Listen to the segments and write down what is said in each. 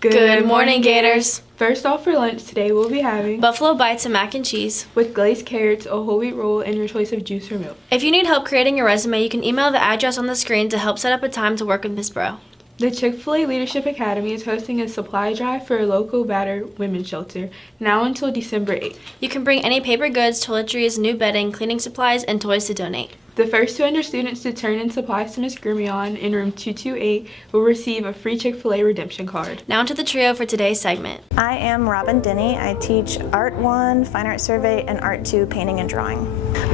Good morning, Gators. First off, for lunch today we'll be having buffalo bites and mac and cheese with glazed carrots, a whole wheat roll, and your choice of juice or milk. If you need help creating your resume, you can email the address on the screen to help set up a time to work with Ms. Bro. The Chick-fil-A Leadership Academy is hosting a supply drive for a local battered women's shelter, now until December 8th. You can bring any paper goods, toiletries, new bedding, cleaning supplies, and toys to donate. The first 200 students to turn in supplies to Ms. Grimion in room 228 will receive a free Chick-fil-A redemption card. Now to the trio for today's segment. I am Robin Denny. I teach Art 1, Fine Art Survey, and Art 2, Painting and Drawing.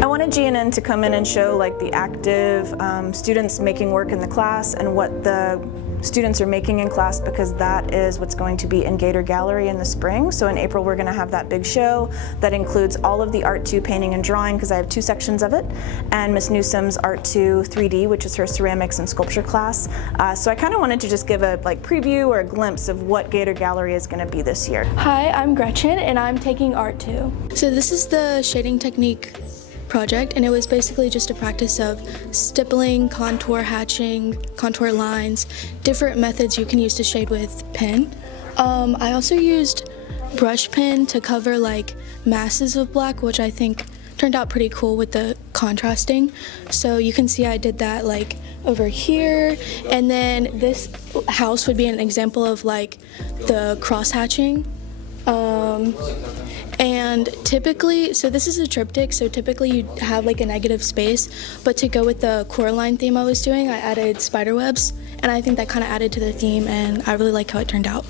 I wanted GNN to come in and show like the active students making work in the class and what the students are making in class, because that is what's going to be in Gator Gallery in the spring. So in April we're going to have that big show that includes all of the Art 2 painting and drawing, because I have 2 sections of it, and Miss Newsom's Art 2 3D, which is her ceramics and sculpture class. So I kind of wanted to just give a preview or a glimpse of what Gator Gallery is going to be this year. Hi, I'm Gretchen and I'm taking Art 2. So this is the shading technique project, and it was basically just a practice of stippling, contour hatching, contour lines, different methods you can use to shade with pen. I also used brush pen to cover like masses of black, which I think turned out pretty cool with the contrasting. So you can see I did that like over here, and then this house would be an example of like the cross hatching. And typically, so this is a triptych, so typically you have like a negative space, but to go with the Coraline theme I was doing, I added spider webs, and I think that kind of added to the theme, and I really like how it turned out.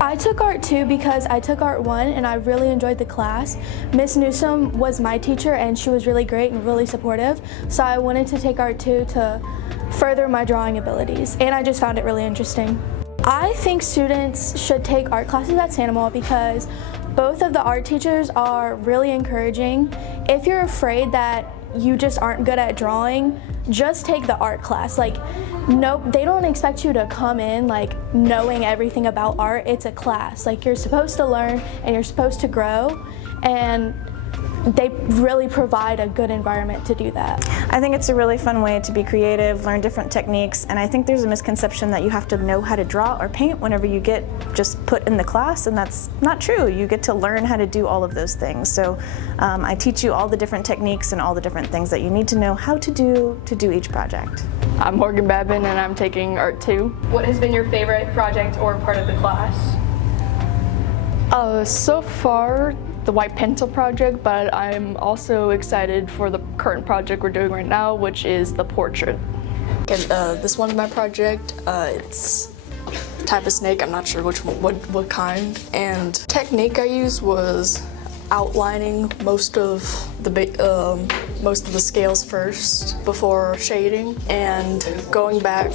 I took Art 2 because I took Art 1 and I really enjoyed the class. Miss Newsom was my teacher and she was really great and really supportive, so I wanted to take Art 2 to further my drawing abilities, and I just found it really interesting. I think students should take art classes at Sandoval because both of the art teachers are really encouraging. If you're afraid that you just aren't good at drawing, just take the art class. No, they don't expect you to come in knowing everything about art. It's a class. You're supposed to learn and you're supposed to grow, and they really provide a good environment to do that. I think it's a really fun way to be creative, learn different techniques, and I think there's a misconception that you have to know how to draw or paint whenever you get just put in the class, and that's not true. You get to learn how to do all of those things. So I teach you all the different techniques and all the different things that you need to know how to do each project. I'm Morgan Babin and I'm taking Art 2. What has been your favorite project or part of the class? So far, the white pencil project, but I'm also excited for the current project we're doing right now, which is the portrait. And this one's my project. It's a type of snake. I'm not sure which one, what kind. And technique I used was outlining most of the scales first before shading, and going back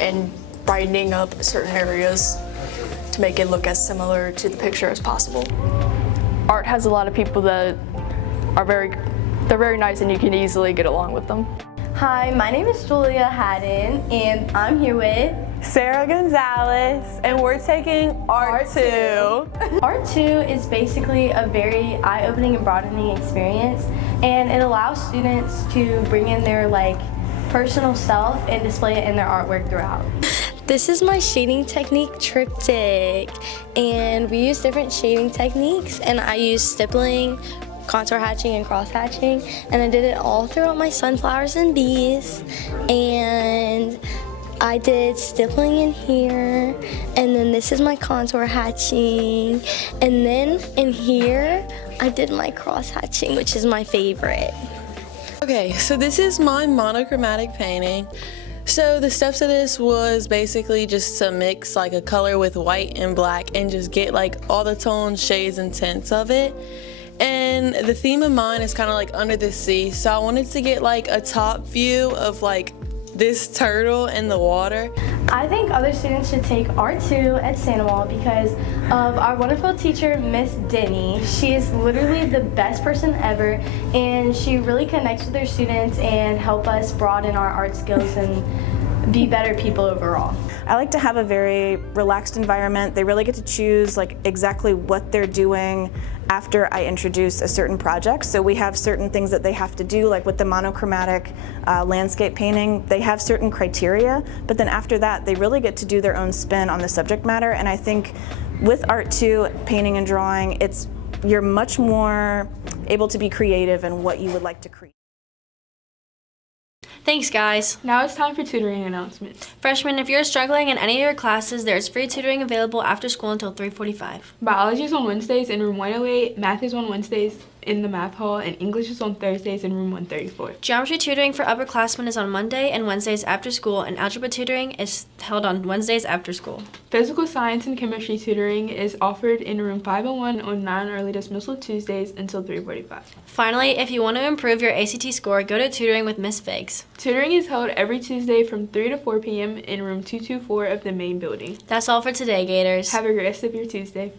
and brightening up certain areas to make it look as similar to the picture as possible. Art has a lot of people that are they're very nice and you can easily get along with them. Hi, my name is Julia Haddon and I'm here with Sarah Gonzalez, and we're taking Art 2. Art 2 is basically a very eye-opening and broadening experience, and it allows students to bring in their personal self and display it in their artwork throughout. This is my shading technique triptych, and we use different shading techniques, and I use stippling, contour hatching, and cross hatching, and I did it all throughout my sunflowers and bees, and I did stippling in here, and then this is my contour hatching, and then in here I did my cross hatching, which is my favorite. Okay, so this is my monochromatic painting. So the steps of this was basically just to mix a color with white and black and just get all the tones, shades, and tints of it. And the theme of mine is kind of under the sea, so I wanted to get a top view of this turtle in the water. I think other students should take Art 2 at Sandoval because of our wonderful teacher, Miss Denny. She is literally the best person ever, and she really connects with her students and help us broaden our art skills and be better people overall. I like to have a very relaxed environment. They really get to choose like exactly what they're doing after I introduce a certain project. So we have certain things that they have to do, like with the monochromatic landscape painting, they have certain criteria, but then after that, they really get to do their own spin on the subject matter. And I think with Art 2, painting and drawing, you're much more able to be creative in what you would like to create. Thanks, guys. Now it's time for tutoring announcements. Freshmen, if you're struggling in any of your classes, there's free tutoring available after school until 3:45. Biology is on Wednesdays in room 108, math is on Wednesdays in the math hall, and English is on Thursdays in room 134. Geometry tutoring for upperclassmen is on Monday and Wednesdays after school, and algebra tutoring is held on Wednesdays after school. Physical science and chemistry tutoring is offered in room 501 on non-early dismissal Tuesdays until 3:45. Finally, if you want to improve your ACT score, go to tutoring with Miss Figs. Tutoring is held every Tuesday from 3 to 4 p.m. in room 224 of the main building. That's all for today, Gators. Have a great rest of your Tuesday.